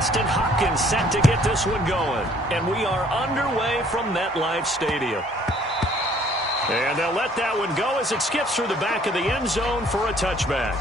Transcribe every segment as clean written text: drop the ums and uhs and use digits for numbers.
Justin Hopkins set to get this one going. And we are underway from MetLife Stadium. And they'll let that one go as it skips through the back of the end zone for a touchback.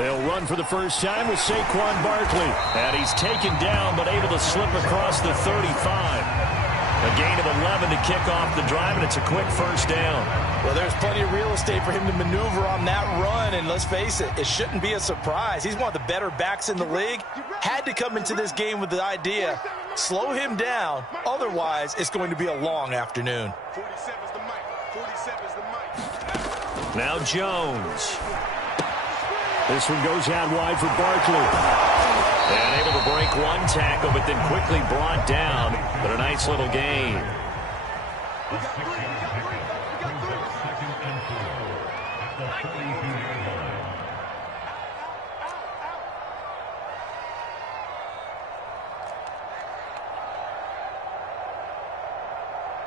They'll run for the first time with Saquon Barkley. And he's taken down but able to slip across the 35. A gain of 11 to kick off the drive, and it's a quick first down. Well, there's plenty of real estate for him to maneuver on that run, and let's face it, it shouldn't be a surprise. He's one of the better backs in the league. Had to come into this game with the idea, slow him down, otherwise it's going to be a long afternoon. 47's the mic. 47's the mic. Now Jones. This one goes out wide for Barkley. And able to break one tackle, but then quickly brought down. But a nice little gain.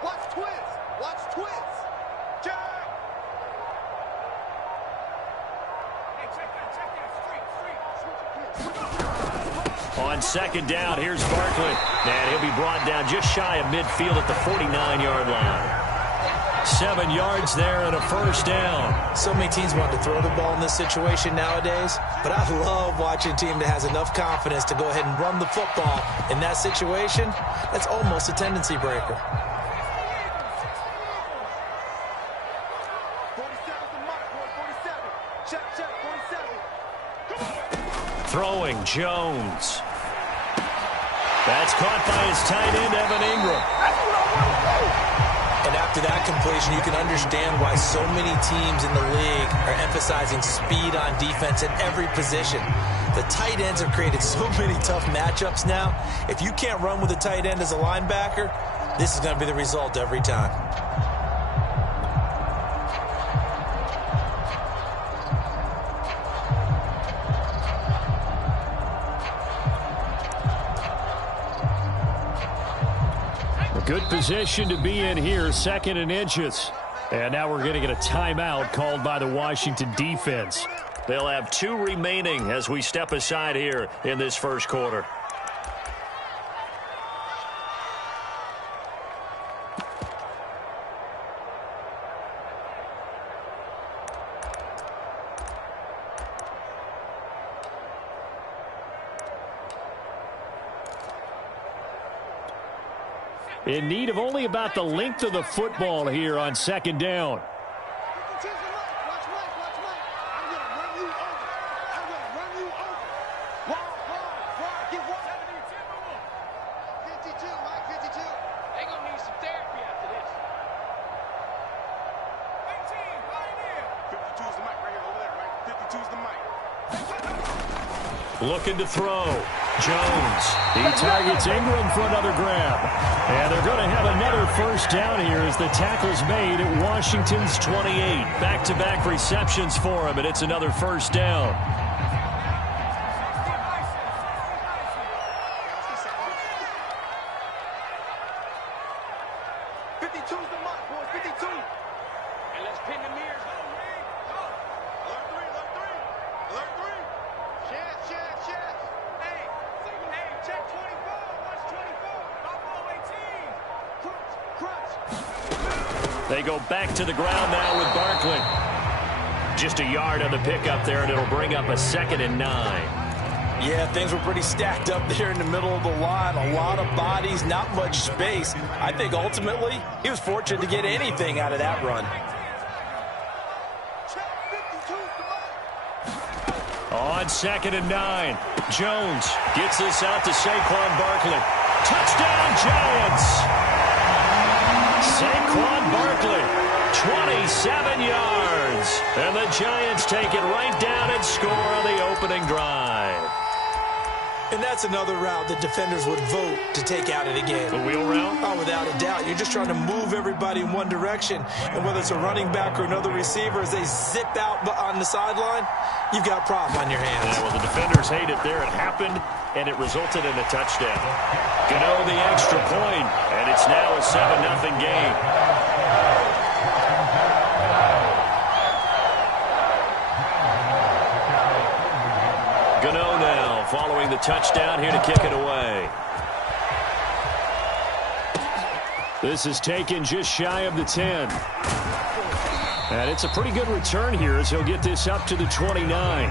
Watch twins. Watch twins. Jack. Hey, check that. On second down, here's Barkley. And he'll be brought down just shy of midfield at the 49-yard line. 7 yards there and a first down. So many teams want to throw the ball in this situation nowadays, but I love watching a team that has enough confidence to go ahead and run the football. In that situation, that's almost a tendency breaker. 47's the mic, boy. 47. Check, 47. Throwing Jones. That's caught by his tight end, Evan Ingram. And after that completion, you can understand why so many teams in the league are emphasizing speed on defense at every position. The tight ends have created so many tough matchups now. If you can't run with a tight end as a linebacker, this is going to be the result every time. Good position to be in here, 2nd and inches. And now we're going to get a timeout called by the Washington defense. They'll have 2 remaining as we step aside here in this first quarter. In need of only about the length of the football here on second down. Looking to throw. Jones. He targets Ingram for another grab. And they're going to have another first down here as the tackle's made at Washington's 28. Back-to-back receptions for him, and it's another first down. They go back to the ground now with Barkley. Just a yard on the pickup there, and it'll bring up a 2nd and 9. Yeah, things were pretty stacked up there in the middle of the line. A lot of bodies, not much space. I think ultimately he was fortunate to get anything out of that run. On 2nd and 9, Jones gets this out to Saquon Barkley. Touchdown, Giants! Saquon Barkley, 27 yards. And the Giants take it right down and score on the opening drive. And that's another route that defenders would vote to take out of the game. The wheel route? Oh, without a doubt. You're just trying to move everybody in one direction. And whether it's a running back or another receiver, as they zip out on the sideline, you've got a problem on your hands. Yeah, well, the defenders hate it there. It happened, and it resulted in a touchdown. Gano the extra point, and it's now a 7-0 game. Gano now following the touchdown here to kick it away. This is taken just shy of the 10. And it's a pretty good return here as he'll get this up to the 29.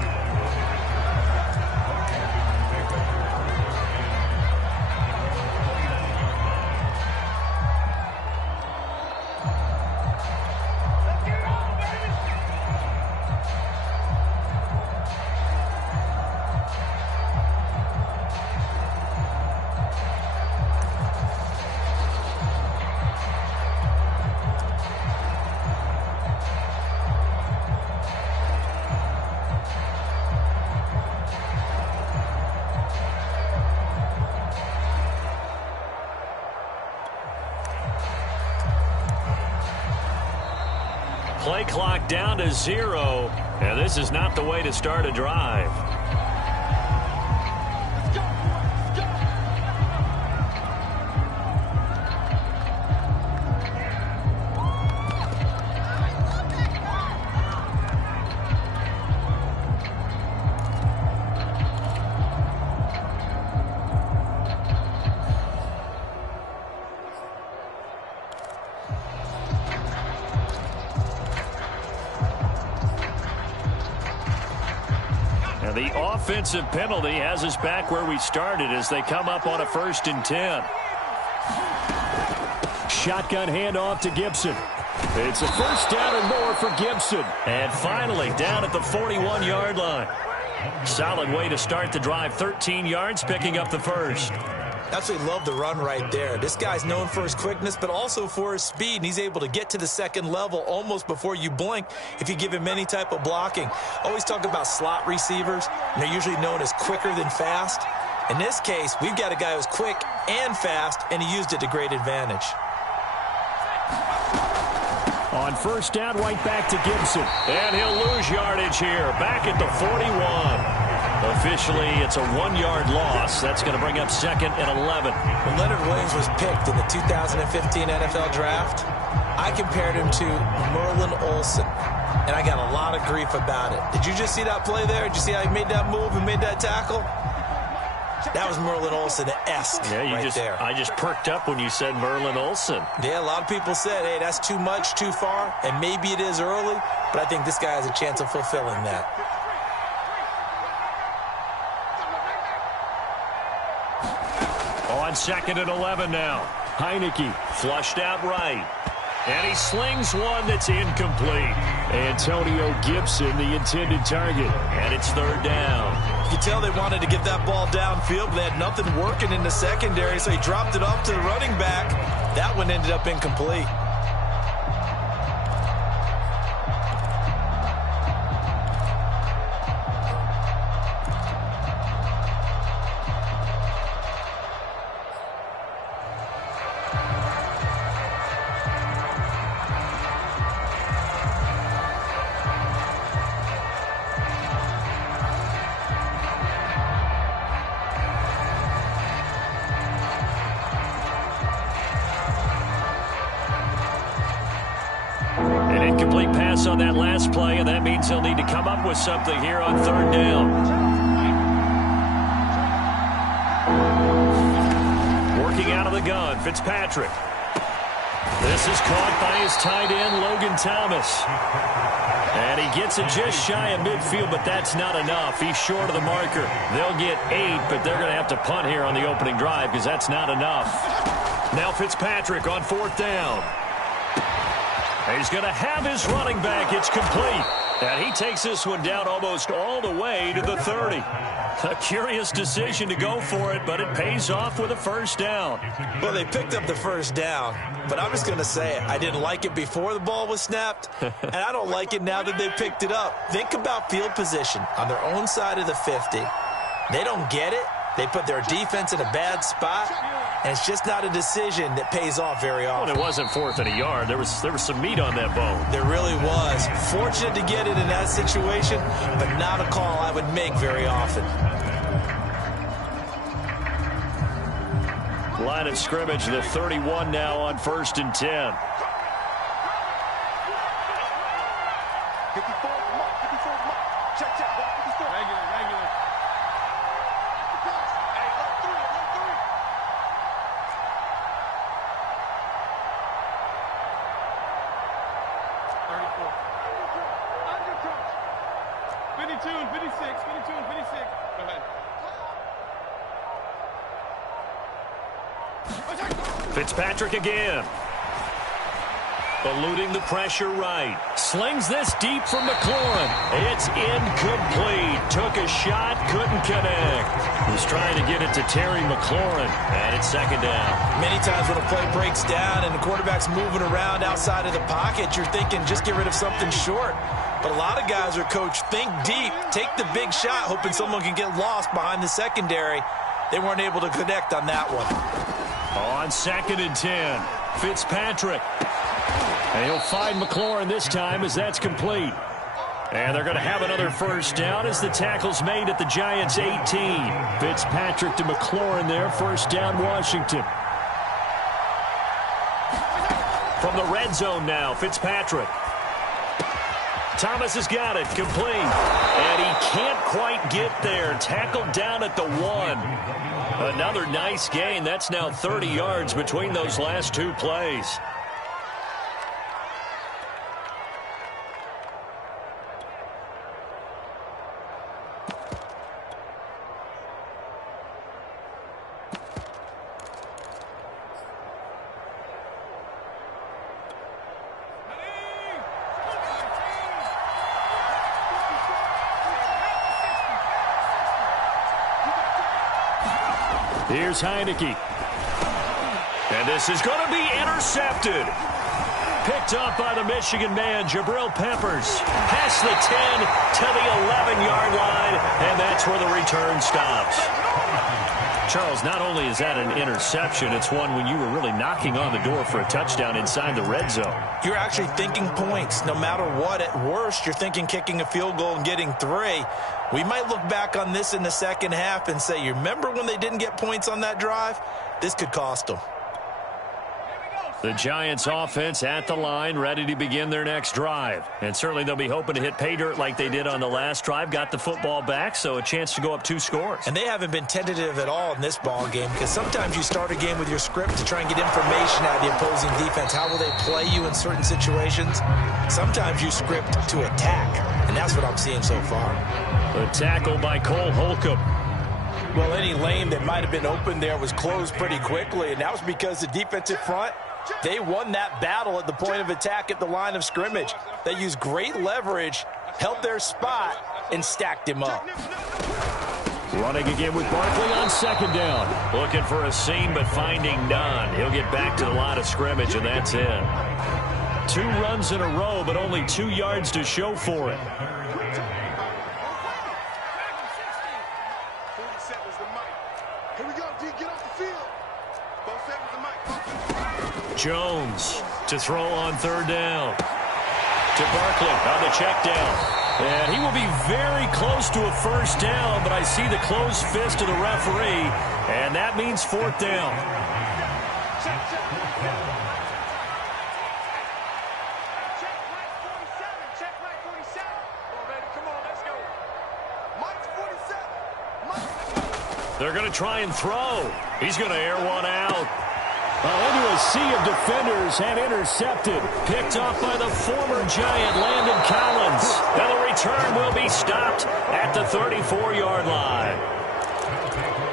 Play clock down to 0, and this is not the way to start a drive. The offensive penalty has us back where we started as they come up on a 1st and 10. Shotgun handoff to Gibson. It's a 1st down and more for Gibson. And finally down at the 41-yard line. Solid way to start the drive. 13 yards, picking up the 1st. Absolutely love the run right there. This guy's known for his quickness, but also for his speed, and he's able to get to the 2nd level almost before you blink if you give him any type of blocking. Always talk about slot receivers, and they're usually known as quicker than fast. In this case, we've got a guy who's quick and fast, and he used it to great advantage. On 1st down, right back to Gibson. And he'll lose yardage here, back at the 41. Officially, it's a 1-yard loss. That's going to bring up 2nd and 11. When Leonard Williams was picked in the 2015 NFL Draft, I compared him to Merlin Olsen, and I got a lot of grief about it. Did you just see that play there? Did you see how he made that move and made that tackle? That was Merlin Olsen-esque there. I just perked up when you said Merlin Olsen. Yeah, a lot of people said, hey, that's too much, too far, and maybe it is early, but I think this guy has a chance of fulfilling that. On 2nd and 11 now. Heineke flushed out right. And he slings one that's incomplete. Antonio Gibson, the intended target. And it's 3rd down. You can tell they wanted to get that ball downfield, but they had nothing working in the secondary, so he dropped it off to the running back. That one ended up incomplete. Incomplete pass on that last play, and that means he'll need to come up with something here on 3rd down. Working out of the gun, Fitzpatrick. This is caught by his tight end, Logan Thomas. And he gets it just shy of midfield, but that's not enough. He's short of the marker. They'll get 8, but they're going to have to punt here on the opening drive because that's not enough. Now Fitzpatrick on 4th down. He's going to have his running back. It's complete. And he takes this one down almost all the way to the 30. A curious decision to go for it, but it pays off with a 1st down. Well, they picked up the 1st down, but I'm just going to say it. I didn't like it before the ball was snapped, and I don't like it now that they picked it up. Think about field position on their own side of the 50. They don't get it. They put their defense in a bad spot, and it's just not a decision that pays off very often. Well, it wasn't 4th and a yard. There was some meat on that bone. There really was. Fortunate to get it in that situation, but not a call I would make very often. Line of scrimmage, the 31 now on 1st and 10. 54 mark. Check. Regular. Hey, look through. 34. Under coach. 52 and 56. Go ahead. Fitzpatrick again. Eluding the pressure right. Slings this deep from McLaurin. It's incomplete. Took a shot, couldn't connect. Was trying to get it to Terry McLaurin, and it's 2nd down. Many times when a play breaks down and the quarterback's moving around outside of the pocket, you're thinking just get rid of something short. But a lot of guys are coached, think deep, take the big shot, hoping someone can get lost behind the secondary. They weren't able to connect on that one. On 2nd and 10, Fitzpatrick. And he'll find McLaurin this time as that's complete. And they're going to have another first down as the tackle's made at the Giants' 18. Fitzpatrick to McLaurin there. First down, Washington. From the red zone now, Fitzpatrick. Thomas has got it, complete. And he can't quite get there. Tackled down at the 1. Another nice gain. That's now 30 yards between those last two plays. Here's Heineke. And this is going to be intercepted. Picked up by the Michigan man, Jabril Peppers. Past the 10 to the 11-yard line, and that's where the return stops. Charles, not only is that an interception, it's one when you were really knocking on the door for a touchdown inside the red zone. You're actually thinking points. No matter what, at worst, you're thinking kicking a field goal and getting 3. We might look back on this in the second half and say, you remember when they didn't get points on that drive? This could cost them. The Giants offense at the line, ready to begin their next drive. And certainly they'll be hoping to hit pay dirt like they did on the last drive. Got the football back, so a chance to go up 2 scores. And they haven't been tentative at all in this ball game, because sometimes you start a game with your script to try and get information out of the opposing defense. How will they play you in certain situations? Sometimes you script to attack, and that's what I'm seeing so far. The tackle by Cole Holcomb. Well, any lane that might have been open there was closed pretty quickly, and that was because the defensive front, they won that battle at the point of attack at the line of scrimmage. They used great leverage, held their spot, and stacked him up. Running again with Barkley on second down. Looking for a seam, but finding none. He'll get back to the line of scrimmage, and that's it. 2 runs in a row, but only 2 yards to show for it. Jones to throw on third down. To Barkley on the check down. And he will be very close to a first down, but I see the closed fist of the referee, and that means 4th down. They're going to try and throw. He's going to air one out. Into a sea of defenders and intercepted. Picked off by the former Giant, Landon Collins. And the return will be stopped at the 34-yard line.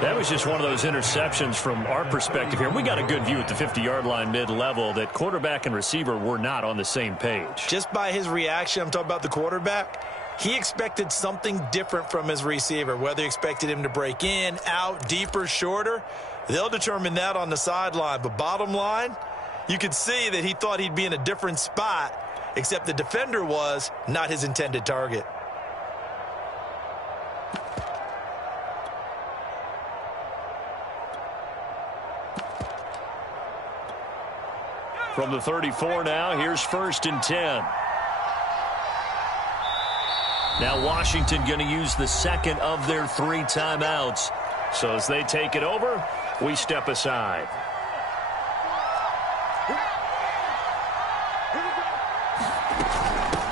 That was just one of those interceptions from our perspective here. We got a good view at the 50-yard line mid-level that quarterback and receiver were not on the same page. Just by his reaction, I'm talking about the quarterback, he expected something different from his receiver, whether he expected him to break in, out, deeper, shorter. They'll determine that on the sideline. But bottom line, you could see that he thought he'd be in a different spot, except the defender was not his intended target. From the 34 now, here's 1st and 10. Now Washington going to use the second of their 3 timeouts. So as they take it over, we step aside.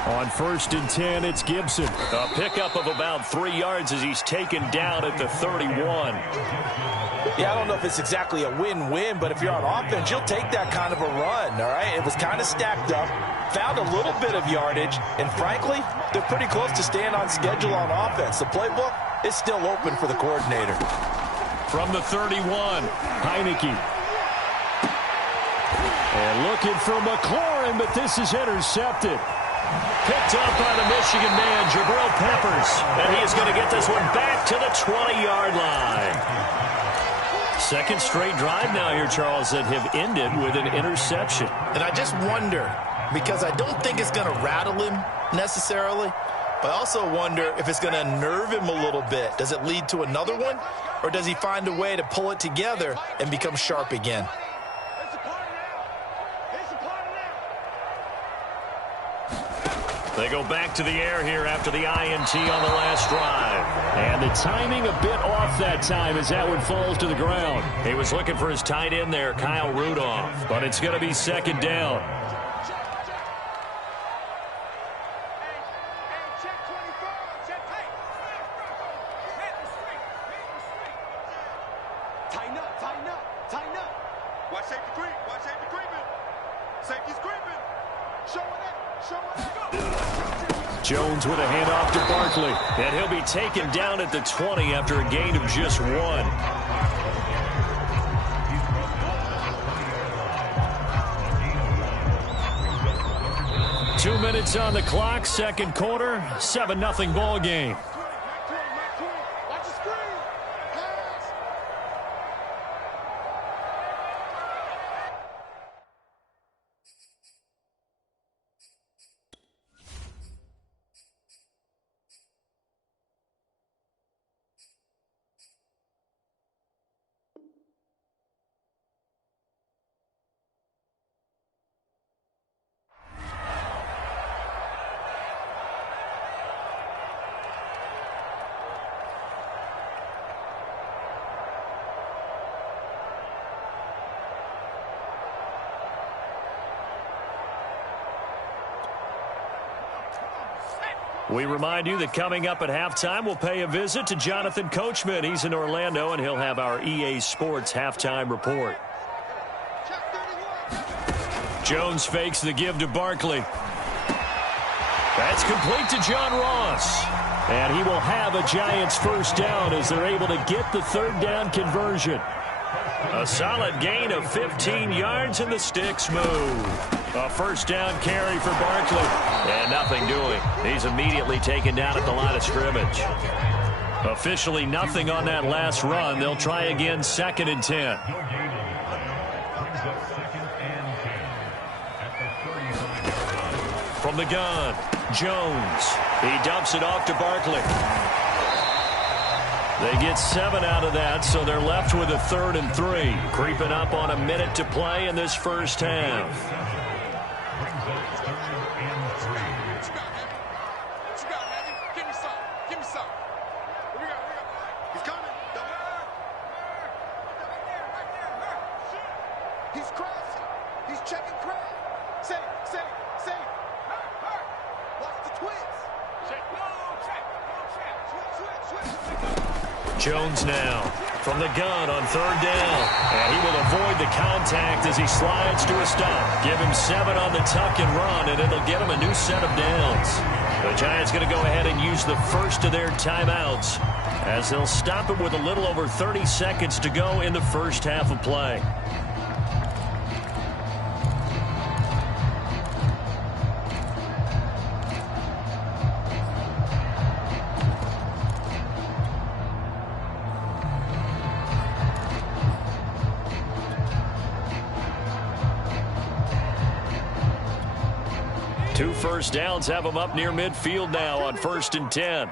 On 1st and 10, it's Gibson. A pickup of about 3 yards as he's taken down at the 31. Yeah, I don't know if it's exactly a win-win, but if you're on offense, you'll take that kind of a run, all right? It was kind of stacked up, found a little bit of yardage, and frankly, they're pretty close to staying on schedule on offense. The playbook is still open for the coordinator. From the 31, Heineke. And looking for McLaurin, but this is intercepted. Picked up by the Michigan man, Jabril Peppers. And he is going to get this one back to the 20-yard line. Second straight drive now here, Charles, that have ended with an interception. And I just wonder, because I don't think it's going to rattle him necessarily, but I also wonder if it's going to nerve him a little bit. Does it lead to another one, or does he find a way to pull it together and become sharp again? They go back to the air here after the INT on the last drive. And the timing a bit off that time as that one falls to the ground. He was looking for his tight end there, Kyle Rudolph. But it's going to be second down. Jones with a handoff to Barkley, and he'll be taken down at the 20 after a gain of just 1. Two minutes on the clock, second quarter, 7-0 ball game. We remind you that coming up at halftime, we'll pay a visit to Jonathan Coachman. He's in Orlando, and he'll have our EA Sports halftime report. Jones fakes the give to Barkley. That's complete to John Ross. And he will have a Giants first down as they're able to get the third down conversion. A solid gain of 15 yards, and the sticks move. A first down carry for Barkley. And nothing doing. He's immediately taken down at the line of scrimmage. Officially nothing on that last run. They'll try again, 2nd and 10. From the gun, Jones. He dumps it off to Barkley. They get 7 out of that, so they're left with a 3rd and 3. Creeping up on a minute to play in this first half. Jones now from the gun on 3rd down. And he will avoid the contact as he slides to a stop. Give him 7 on the tuck and run, and it'll get him a new set of downs. The Giants going to go ahead and use the first of their timeouts as they'll stop it with a little over 30 seconds to go in the first half of play. Two first downs have them up near midfield now on 1st and 10.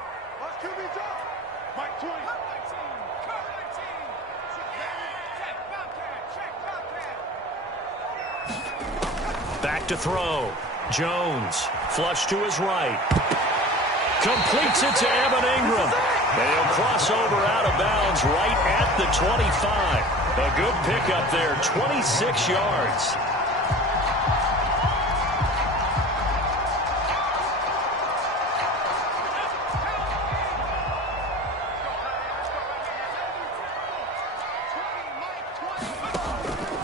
Back to throw. Jones, flush to his right. Completes it to Evan Ingram. And he'll cross over out of bounds right at the 25. A good pickup there, 26 yards.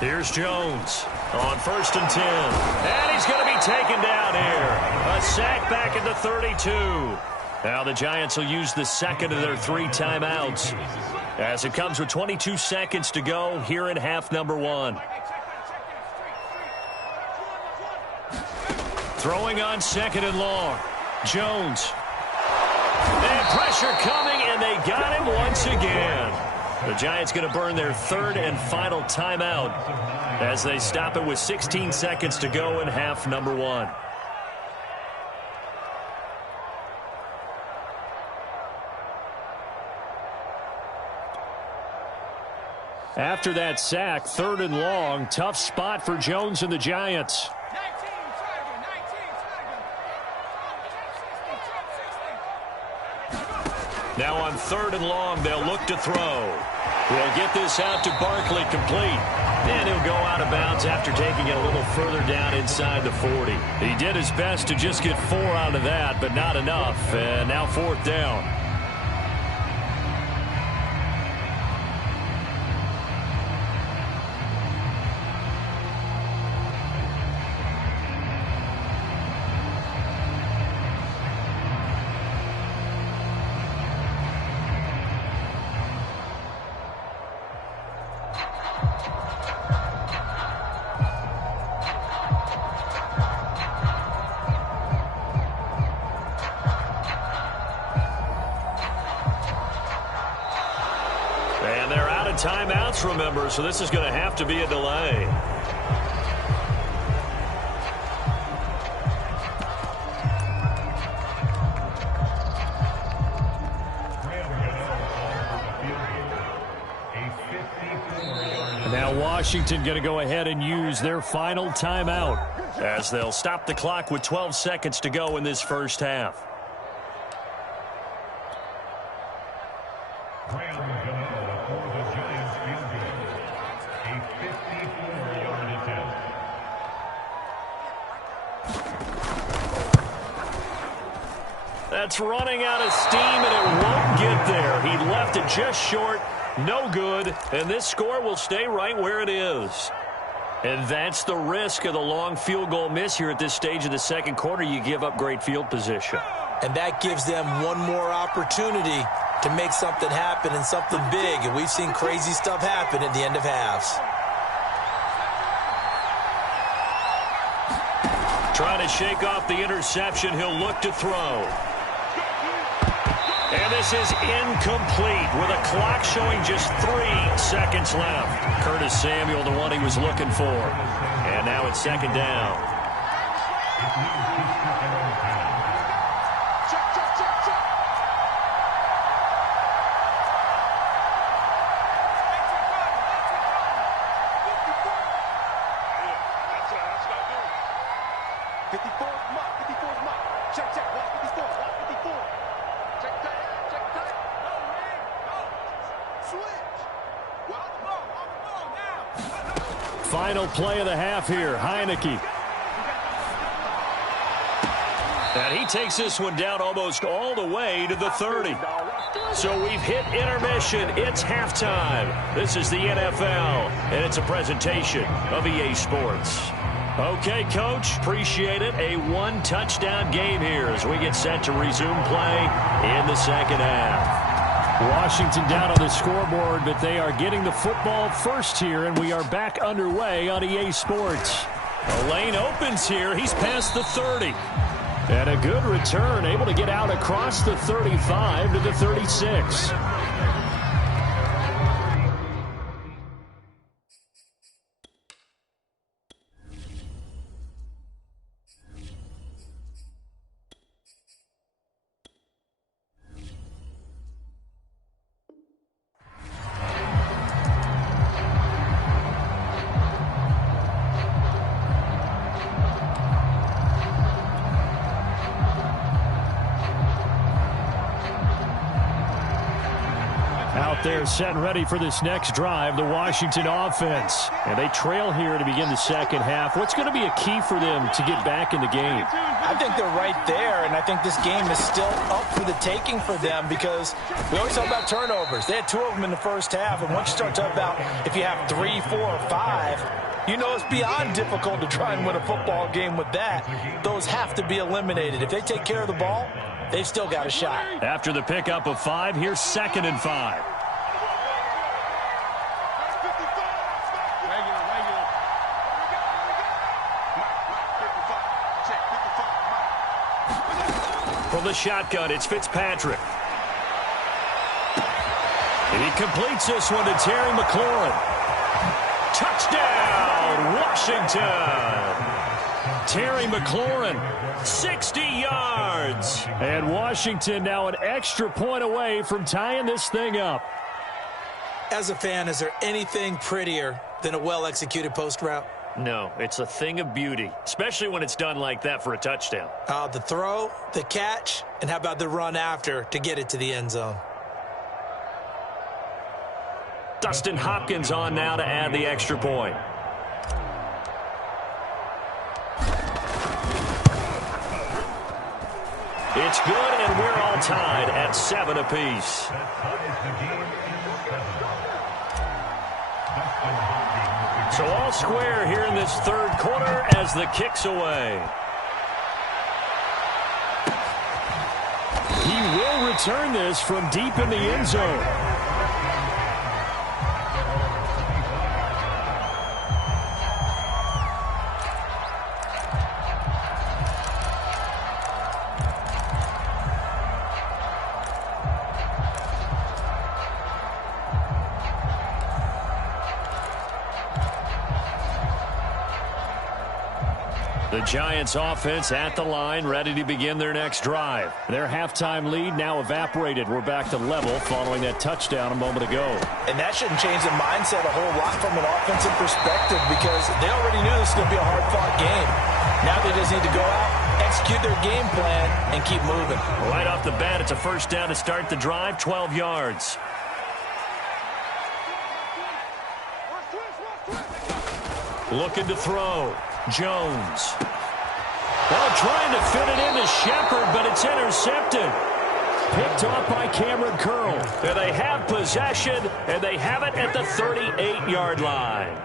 Here's Jones on 1st and 10. And he's going to be taken down here. A sack back at the 32. Now the Giants will use the second of their 3 timeouts as it comes with 22 seconds to go here in half number 1. Throwing on 2nd and long. Jones. And pressure coming, and they got him once again. The Giants going to burn their 3rd and final timeout as they stop it with 16 seconds to go in half number 1. After that sack, 3rd and long, tough spot for Jones and the Giants. Now on 3rd and long, they'll look to throw. We'll get this out to Barkley, complete. And he'll go out of bounds after taking it a little further down inside the 40. He did his best to just get 4 out of that, but not enough. And now 4th down. Timeouts, remember, so this is going to have to be a delay. Now Washington going to go ahead and use their final timeout as they'll stop the clock with 12 seconds to go in this first half. That's running out of steam, and it won't get there. He left it just short. No good. And this score will stay right where it is. And that's the risk of the long field goal miss here at this stage of the second quarter. You give up great field position. And that gives them one more opportunity to make something happen and something big. And we've seen crazy stuff happen at the end of halves. Trying to shake off the interception. He'll look to throw. And this is incomplete with a clock showing just 3 seconds left. Curtis Samuel, the one he was looking for. And now it's 2nd down. Final play of the half here, Heineke. And he takes this one down almost all the way to the 30. So we've hit intermission. It's halftime. This is the NFL, and it's a presentation of EA Sports. Okay, Coach, appreciate it. A 1-touchdown game here as we get set to resume play in the second half. Washington down on the scoreboard, but they are getting the football first here, and we are back underway on EA Sports. The lane opens here. He's past the 30. And a good return, able to get out across the 35 to the 36. They're set and ready for this next drive, the Washington offense. And they trail here to begin the second half. What's going to be a key for them to get back in the game? I think they're right there, and I think this game is still up for the taking for them because we always talk about turnovers. They had 2 of them in the first half, and once you start talking about if you have 3, 4, or 5, you know it's beyond difficult to try and win a football game with that. Those have to be eliminated. If they take care of the ball, they've still got a shot. After the pickup of 5, here's 2nd and 5. From the shotgun, it's Fitzpatrick. And he completes this one to Terry McLaurin. Touchdown, Washington. Terry McLaurin, 60 yards. And Washington now an extra point away from tying this thing up. As a fan, is there anything prettier than a well-executed post route? No, it's a thing of beauty, especially when it's done like that for a touchdown. The throw, the catch, and how about the run after to get it to the end zone? Dustin Hopkins on now to add the extra point. It's good, and we're all tied at 7 apiece. So all square here in this third quarter as the kick's away. He will return this from deep in the end zone. The Giants offense at the line, ready to begin their next drive. Their halftime lead now evaporated. We're back to level following that touchdown a moment ago. And that shouldn't change the mindset a whole lot from an offensive perspective because they already knew this was going to be a hard-fought game. Now they just need to go out, execute their game plan, and keep moving. Right off the bat, it's a first down to start the drive, 12 yards. Looking to throw. Jones. Well, trying to fit it into Shepard, but it's intercepted. Picked off by Cameron Curl. And they have possession, and they have it at the 38-yard line.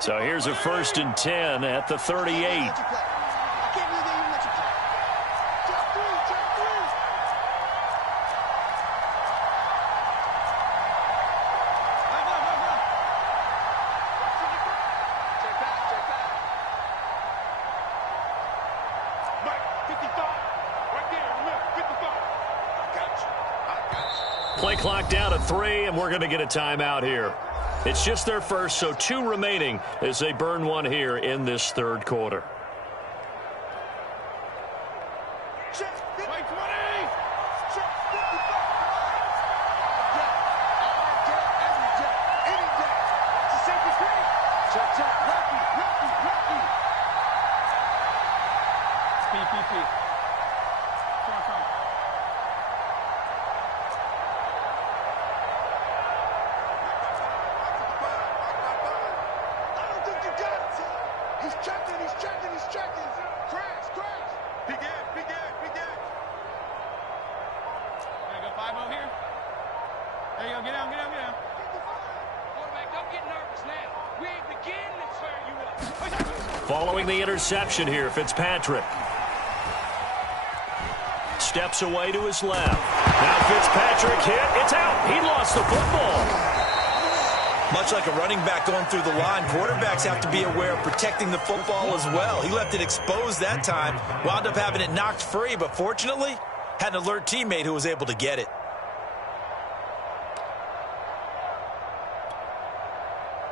So here's a 1st and 10 at the 38. Play clock down to 3, and we're going to get a timeout here. It's just their first, so 2 remaining as they burn one here in this third quarter. Following the interception here, Fitzpatrick. Steps away to his left. Now Fitzpatrick hit. It's out. He lost the football. Much like a running back going through the line, quarterbacks have to be aware of protecting the football as well. He left it exposed that time, wound up having it knocked free, but fortunately, had an alert teammate who was able to get it.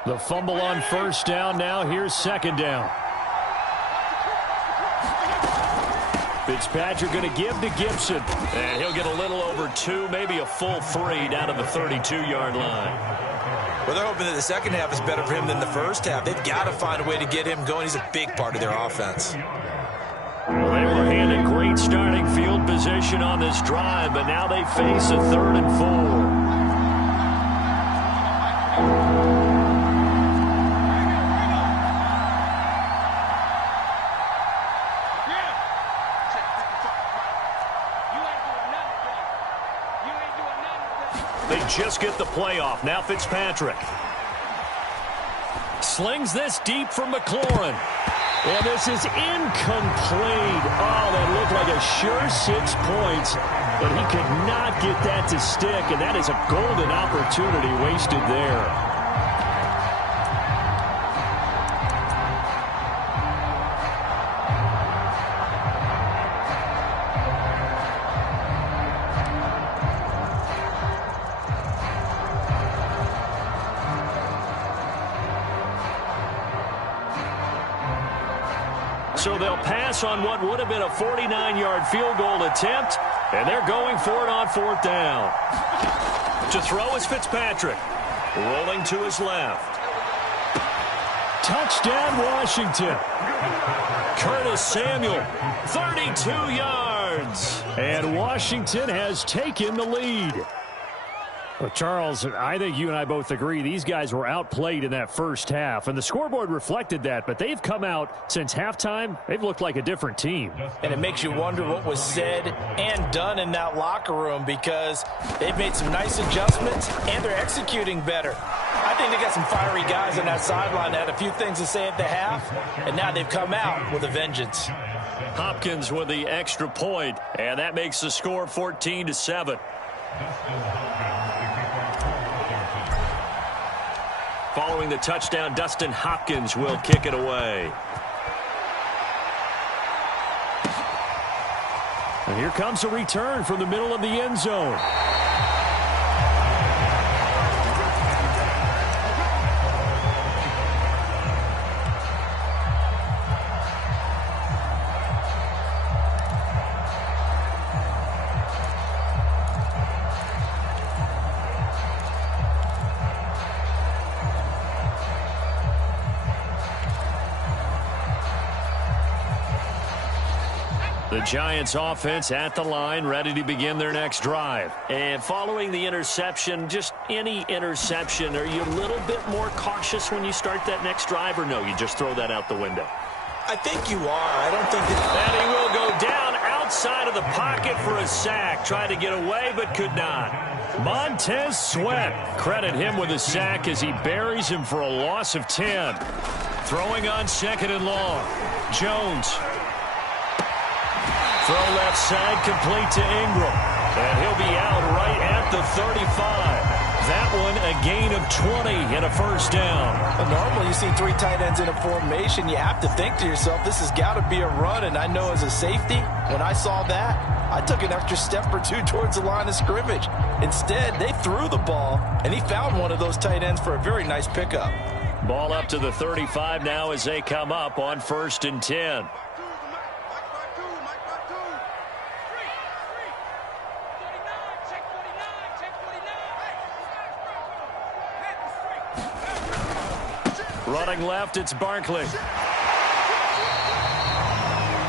The fumble on first down. Now here's second down. Fitzpatrick going to give to Gibson. And he'll get a little over 2, maybe a full 3 down to the 32-yard line. Well, they're hoping that the second half is better for him than the first half. They've got to find a way to get him going. He's a big part of their offense. Well, they were handed great starting field position on this drive, but now they face a 3rd and 4. Just get the play off. Now Fitzpatrick slings this deep for McLaurin. And this is incomplete. Oh, that looked like a sure 6 points. But he could not get that to stick. And that is a golden opportunity wasted there. So they'll pass on what would have been a 49-yard field goal attempt, and they're going for it on 4th down. To throw is Fitzpatrick. Rolling to his left. Touchdown, Washington. Curtis Samuel, 32 yards. And Washington has taken the lead. Well, Charles, I think you and I both agree these guys were outplayed in that first half, and the scoreboard reflected that, but they've come out since halftime. They've looked like a different team. And it makes you wonder what was said and done in that locker room, because they've made some nice adjustments, and they're executing better. I think they got some fiery guys on that sideline that had a few things to say at the half, and now they've come out with a vengeance. Hopkins with the extra point, and that makes the score 14-7. Following the touchdown, Dustin Hopkins will kick it away. And here comes a return from the middle of the end zone. The Giants offense at the line, ready to begin their next drive. And following the interception, just any interception, are you a little bit more cautious when you start that next drive, or no, you just throw that out the window? I think you are. I don't think that... And he will go down outside of the pocket for a sack. Tried to get away, but could not. Montez Sweat, credit him with a sack as he buries him for a loss of 10. Throwing on 2nd and long. Jones. Throw left side, complete to Ingram. And he'll be out right at the 35. That one a gain of 20 and a first down. Well, normally you see 3 tight ends in a formation. You have to think to yourself, this has got to be a run. And I know as a safety, when I saw that, I took an extra step or two towards the line of scrimmage. Instead, they threw the ball, and he found one of those tight ends for a very nice pickup. Ball up to the 35 now as they come up on 1st and 10. Running left, it's Barkley.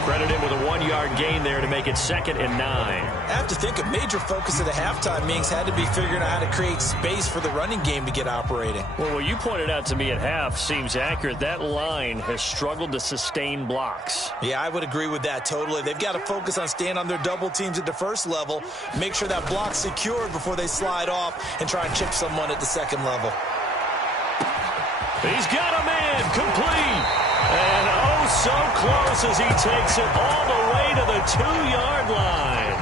Credit him with a 1-yard gain there to make it 2nd and 9. I have to think a major focus of the halftime meetings had to be figuring out how to create space for the running game to get operating. Well, what you pointed out to me at half seems accurate. That line has struggled to sustain blocks. Yeah, I would agree with that totally. They've got to focus on staying on their double teams at the first level, make sure that block's secured before they slide off and try and chip someone at the 2nd level. He's got a man, complete. And oh, so close as he takes it all the way to the 2-yard line.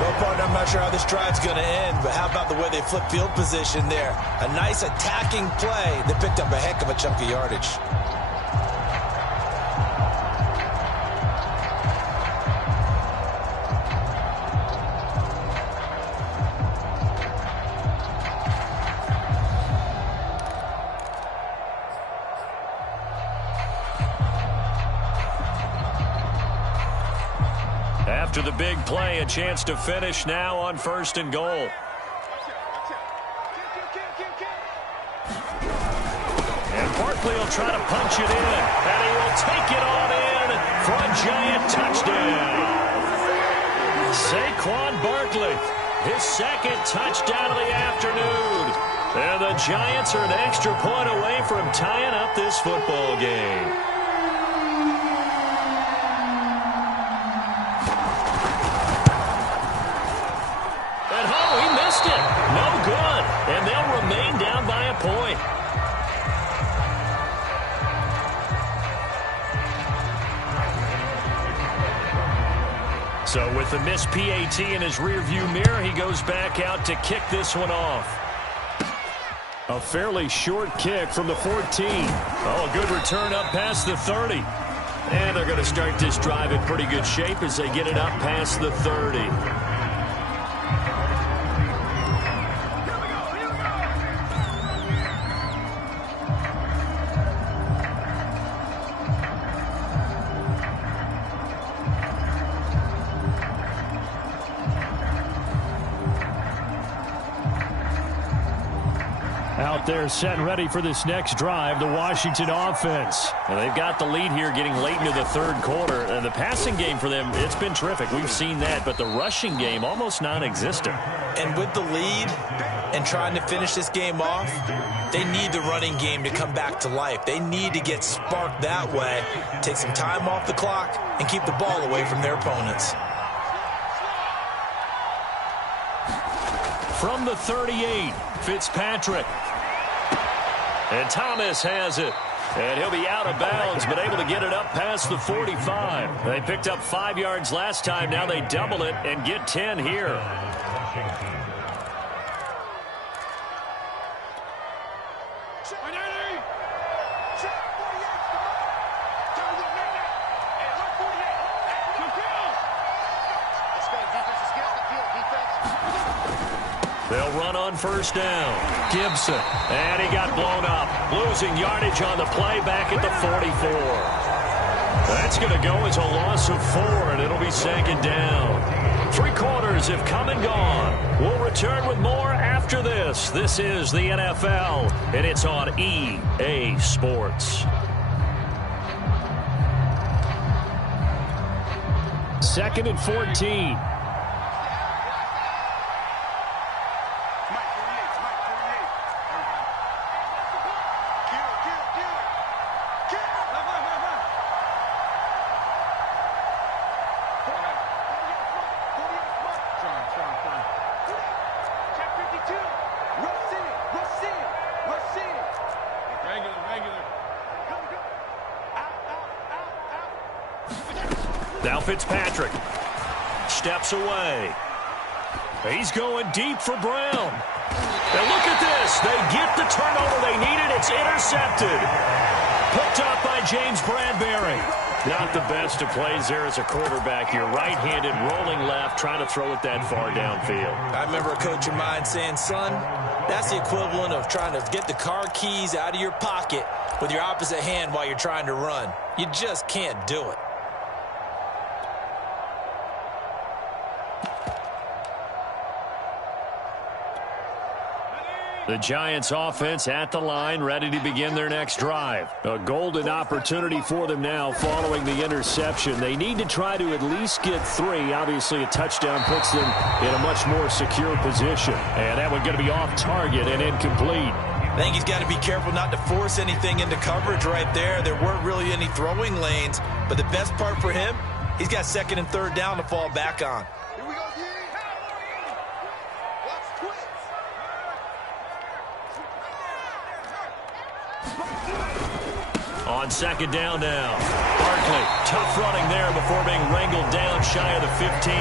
Well, partner, I'm not sure how this drive's going to end, but how about the way they flip field position there? A nice attacking play that picked up a heck of a chunk of yardage. After the big play, a chance to finish now on 1st and goal. And Barkley will try to punch it in, and he will take it on in for a Giant touchdown. Saquon Barkley, his 2nd touchdown of the afternoon. And the Giants are an extra point away from tying up this football game. No good, and they'll remain down by a point. So with the missed PAT in his rearview mirror, he goes back out to kick this one off. A fairly short kick from the 14. Oh, a good return up past the 30. And they're going to start this drive in pretty good shape as they get it up past the 30. Out there set and ready for this next drive, the Washington offense. And they've got the lead here getting late into the third quarter. And the passing game for them, it's been terrific. We've seen that, but the rushing game almost non-existent. And with the lead and trying to finish this game off, they need the running game to come back to life. They need to get sparked that way, take some time off the clock, and keep the ball away from their opponents. From the 38, Fitzpatrick. And Thomas has it. And he'll be out of bounds, but able to get it up past the 45. They picked up 5 yards last time. Now they double it and get 10 here. They'll run on first down. Gibson. And he got blown up. Losing yardage on the play back at the 44. That's going to go as a loss of 4, and it'll be second down. 3 quarters have come and gone. We'll return with more after this. This is the NFL, and it's on EA Sports. Second and 14. Now Fitzpatrick steps away. He's going deep for Brown. And look at this. They get the turnover they needed. It's intercepted. Picked up by James Bradbury. Not the best of plays there as a quarterback. You're right-handed, rolling left, trying to throw it that far downfield. I remember a coach of mine saying, son, that's the equivalent of trying to get the car keys out of your pocket with your opposite hand while you're trying to run. You just can't do it. The Giants offense at the line, ready to begin their next drive. A golden opportunity for them now following the interception. They need to try to at least get 3. Obviously, a touchdown puts them in a much more secure position. And that one going to be off target and incomplete. I think he's got to be careful not to force anything into coverage right there. There weren't really any throwing lanes. But the best part for him, he's got second and third down to fall back on. On second down now. Barkley, tough running there before being wrangled down shy of the 15.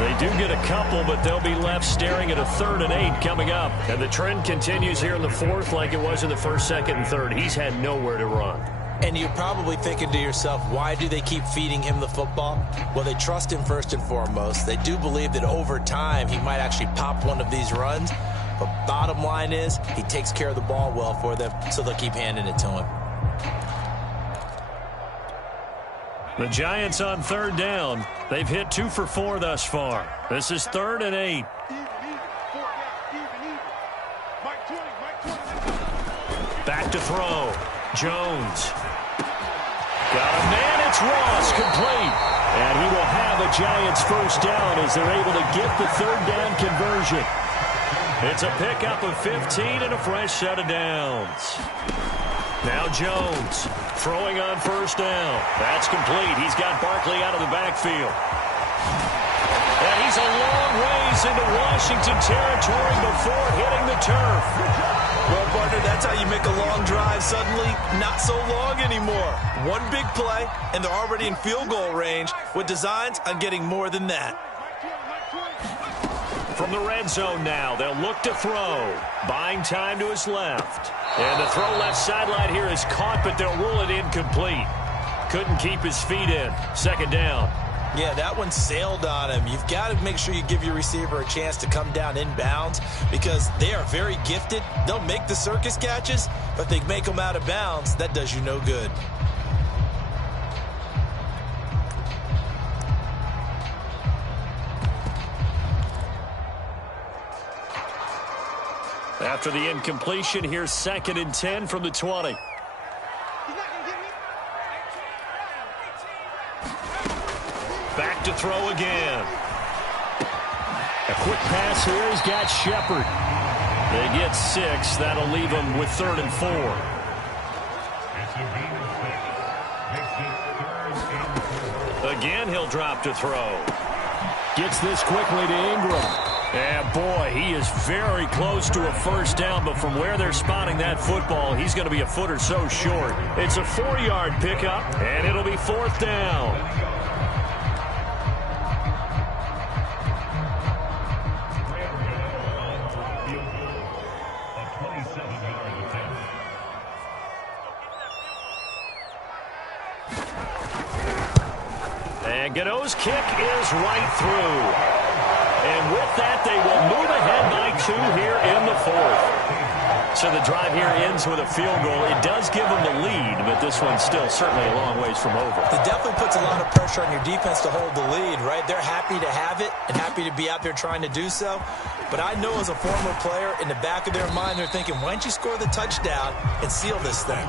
They do get a couple, but they'll be left staring at a 3rd and 8 coming up. And the trend continues here in the 4th like it was in the 1st, 2nd, and 3rd. He's had nowhere to run. And you're probably thinking to yourself, why do they keep feeding him the football? Well, they trust him first and foremost. They do believe that over time he might actually pop one of these runs. But bottom line is he takes care of the ball well for them, so they'll keep handing it to him. The Giants on 3rd down. They've hit 2 for 4 thus far. This is 3rd and 8. Back to throw. Jones. Got a man. It's Ross, complete. And he will have a Giants first down as they're able to get the 3rd down conversion. It's a pickup of 15 and a fresh set of downs. Now Jones throwing on first down. That's complete. He's got Barkley out of the backfield. And he's a long ways into Washington territory before hitting the turf. Well, partner, that's how you make a long drive suddenly not so long anymore. One big play, and they're already in field goal range with designs on getting more than that. From the red zone now, they'll look to throw. Buying time to his left. And the throw left sideline here is caught, but they'll rule it incomplete. Couldn't keep his feet in. Second down. Yeah, that one sailed on him. You've got to make sure you give your receiver a chance to come down inbounds because they are very gifted. They'll make the circus catches, but they make them out of bounds. That does you no good. After the incompletion, here's 2nd and 10 from the 20. Back to throw again. A quick pass here. He's got Shepard. They get 6. That'll leave them with 3rd and 4. Again, he'll drop to throw. Gets this quickly to Ingram. And boy, he is very close to a first down, but from where they're spotting that football, he's going to be a foot or so short. It's a 4-yard pickup, and it'll be 4th down. And Gano's kick is right through. And with that, they will move ahead by 2 here in the 4th. So the drive here ends with a field goal. It does give them the lead, but this one's still certainly a long ways from over. It definitely puts a lot of pressure on your defense to hold the lead, right? They're happy to have it and happy to be out there trying to do so. But I know as a former player, in the back of their mind, they're thinking, why don't you score the touchdown and seal this thing?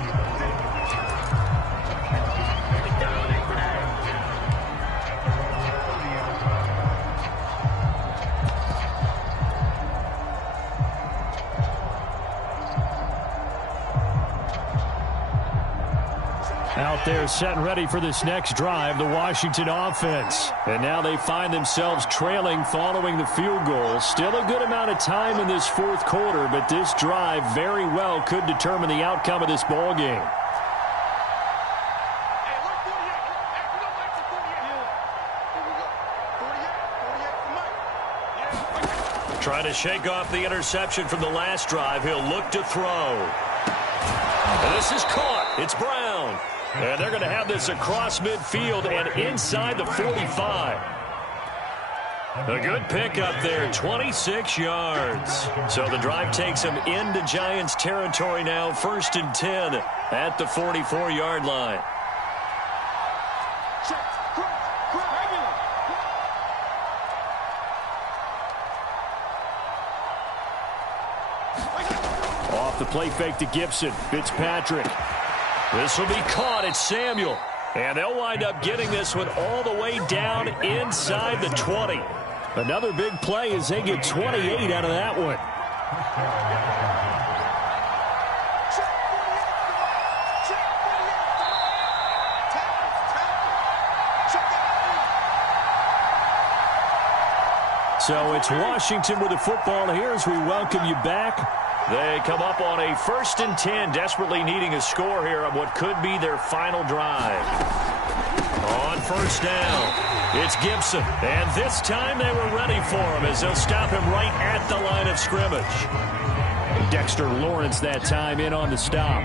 Out there set and ready for this next drive, the Washington offense. And now they find themselves trailing following the field goal. Still a good amount of time in this 4th quarter, but this drive very well could determine the outcome of this ball game. Trying to shake off the interception from the last drive. He'll look to throw. And this is caught. It's Brown. And they're going to have this across midfield and inside the 45. A good pickup there, 26 yards. So the drive takes them into Giants territory now, 1st and 10 at the 44-yard line. Off the play fake to Gibson. Fitzpatrick. This will be caught. It's Samuel. And they'll wind up getting this one all the way down inside the 20. Another big play as they get 28 out of that one. So it's Washington with the football here as we welcome you back. They come up on a 1st and 10, desperately needing a score here on what could be their final drive. On 1st down, it's Gibson. And this time they were ready for him as they'll stop him right at the line of scrimmage. Dexter Lawrence that time in on the stop.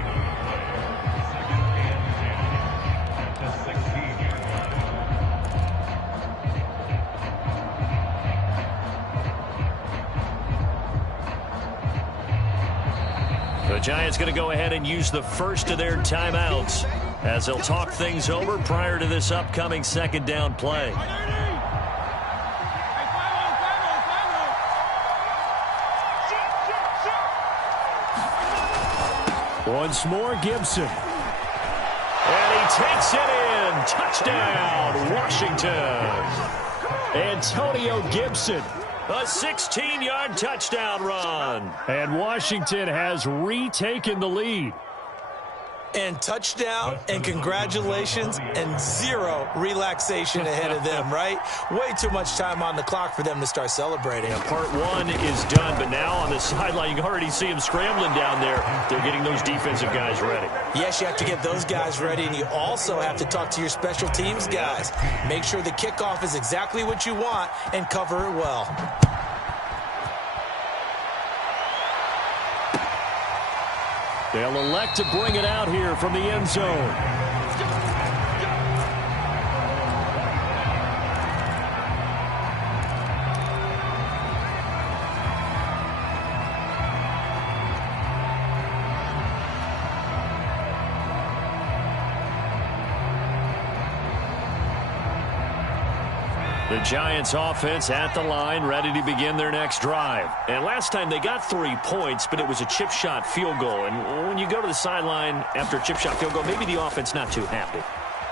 The Giants going to go ahead and use the first of their timeouts as they'll talk things over prior to this upcoming 2nd down play. Once more, Gibson. And he takes it in. Touchdown, Washington. Antonio Gibson. A 16-yard touchdown run. And Washington has retaken the lead. And touchdown, and congratulations, and 0 relaxation ahead of them, right? Way too much time on the clock for them to start celebrating. Yeah, part 1 is done, but now on the sideline, you can already see them scrambling down there. They're getting those defensive guys ready. Yes, you have to get those guys ready, and you also have to talk to your special teams guys. Make sure the kickoff is exactly what you want and cover it well. They'll elect to bring it out here from the end zone. The The Giants offense at the line, ready to begin their next drive. And last time they got 3 points, but it was a chip shot field goal. And when you go to the sideline after a chip shot field goal, maybe the offense not too happy.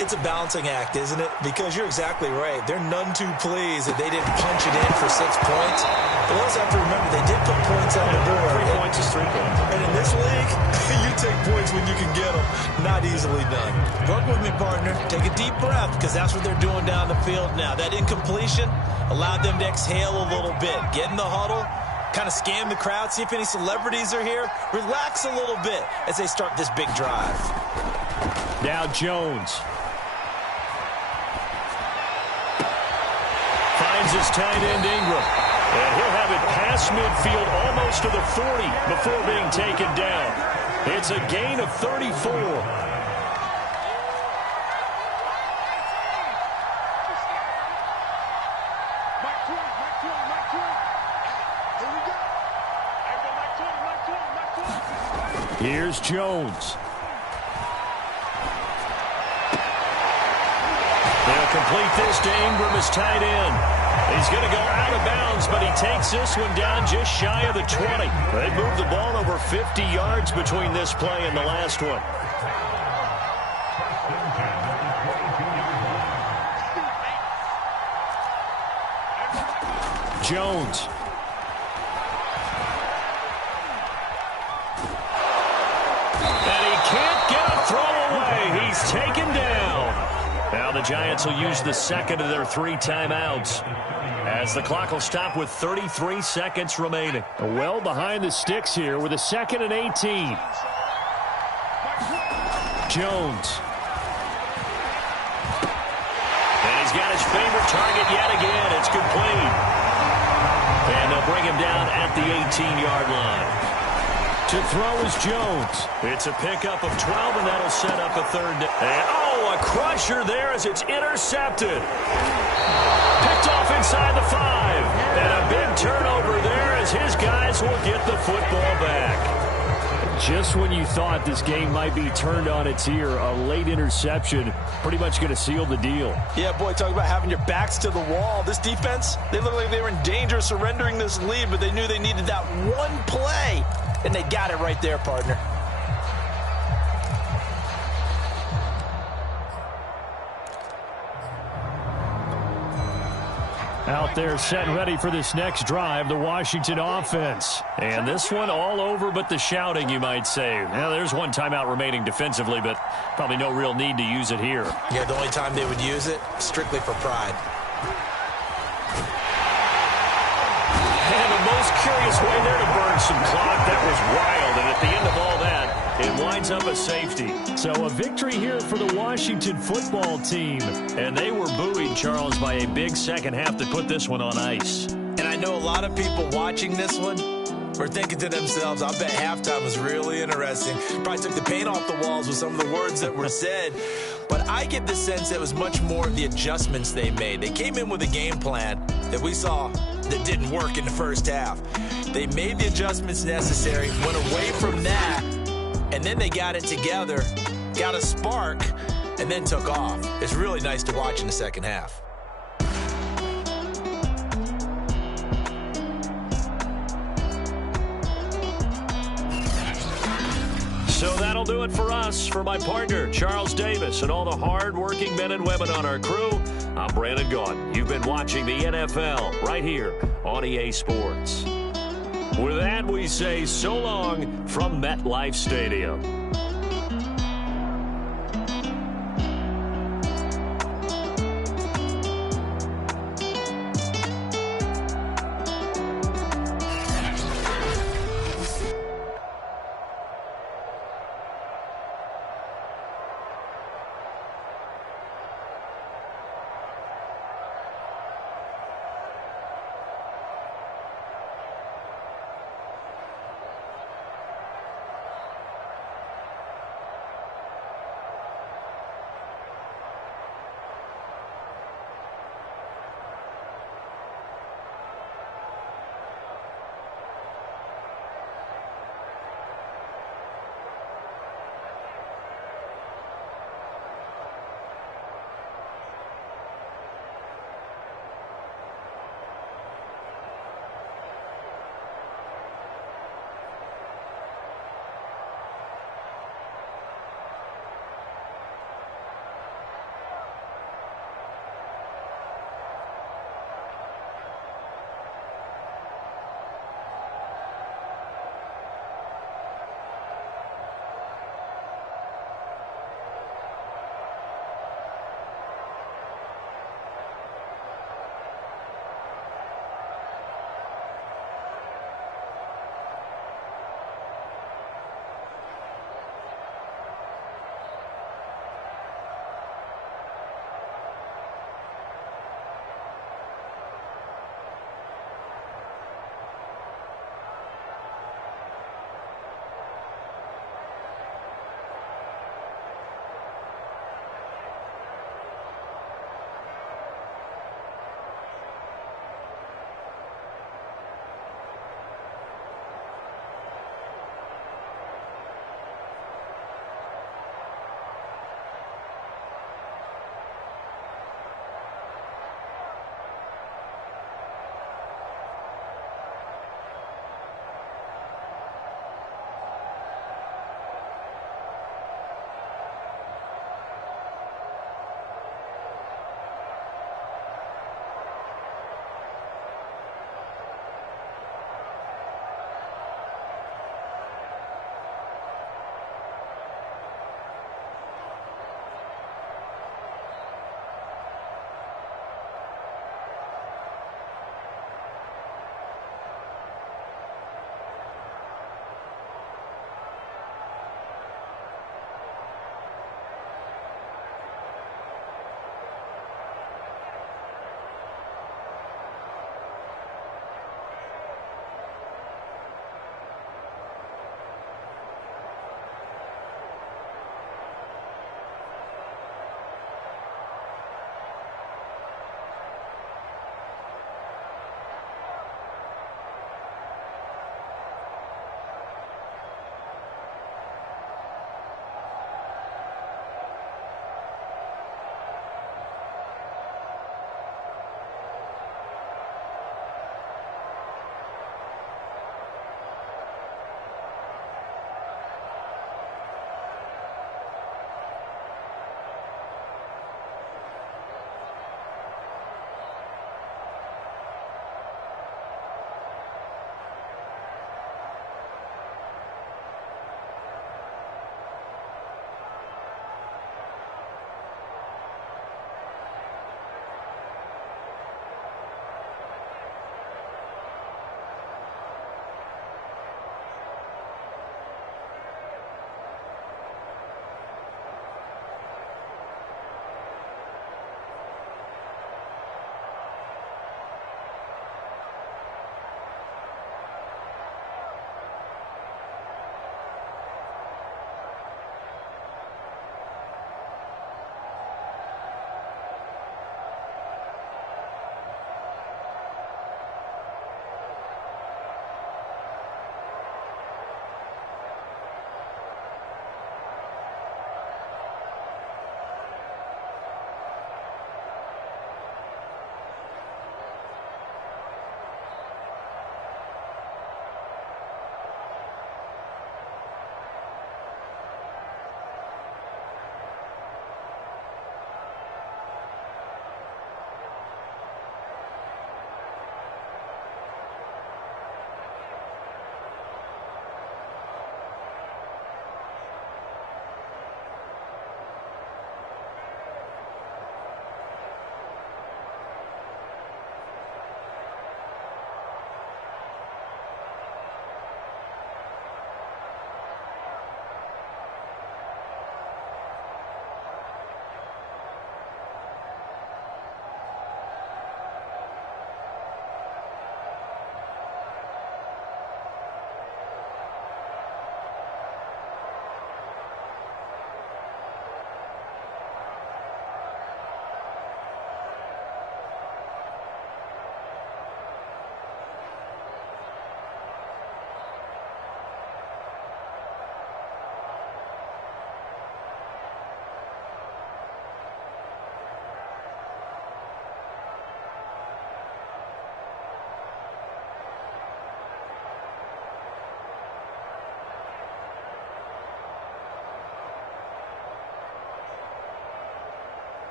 It's a balancing act, isn't it? Because you're exactly right. They're none too pleased that they didn't punch it in for 6 points. But we also have to remember they did put points on the board. 3 points is 3 points. And in this league, you take points when you can get them. Not easily done. Work with me, partner. Take a deep breath because that's what they're doing down the field now. That incompletion allowed them to exhale a little bit. Get in the huddle. Kind of scan the crowd, see if any celebrities are here. Relax a little bit as they start this big drive. Now Jones. Finds his tight end Ingram. And he'll have it past midfield almost to the 40 before being taken down. It's a gain of 34. Here's Jones. They'll complete this to Ingram as tight end. He's going to go out of bounds, but he takes this one down just shy of the 20. They moved the ball over 50 yards between this play and the last one. Jones. And he can't get a throw away. He's taken down. Now the Giants will use the second of their 3 timeouts as the clock will stop with 33 seconds remaining. Well behind the sticks here with a 2nd and 18. Jones. And he's got his favorite target yet again. It's complete. And they'll bring him down at the 18-yard line. To throw is Jones. It's a pickup of 12, and that'll set up a third down. And, a crusher there as it's intercepted. Picked off inside the 5. And a big turnover there as his guys will get the football back. Just when you thought this game might be turned on its ear, a late interception pretty much going to seal the deal. Yeah, boy, talk about having your backs to the wall. This defense, they look like they were in danger of surrendering this lead, but they knew they needed that one play. And they got it right there, partner. Out there set and ready for this next drive, the Washington offense. And this one all over but the shouting, you might say. Now, there's one timeout remaining defensively, but probably no real need to use it here. Yeah, the only time they would use it, strictly for pride. And the most curious way there to burn some clock. That was wild, and at the end of all that, it winds up a safety. So a victory here for the Washington football team. And they were buoyed, Charles, by a big second half to put this one on ice. And I know a lot of people watching this one were thinking to themselves, I bet halftime was really interesting. Probably took the paint off the walls with some of the words that were said. But I get the sense that it was much more of the adjustments they made. They came in with a game plan that we saw that didn't work in the first half. They made the adjustments necessary, went away from that, and then they got it together, got a spark, and then took off. It's really nice to watch in the second half. So that'll do it for us. For my partner, Charles Davis, and all the hard-working men and women on our crew, I'm Brandon Gaudin. You've been watching the NFL right here on EA Sports. With that, we say so long from MetLife Stadium.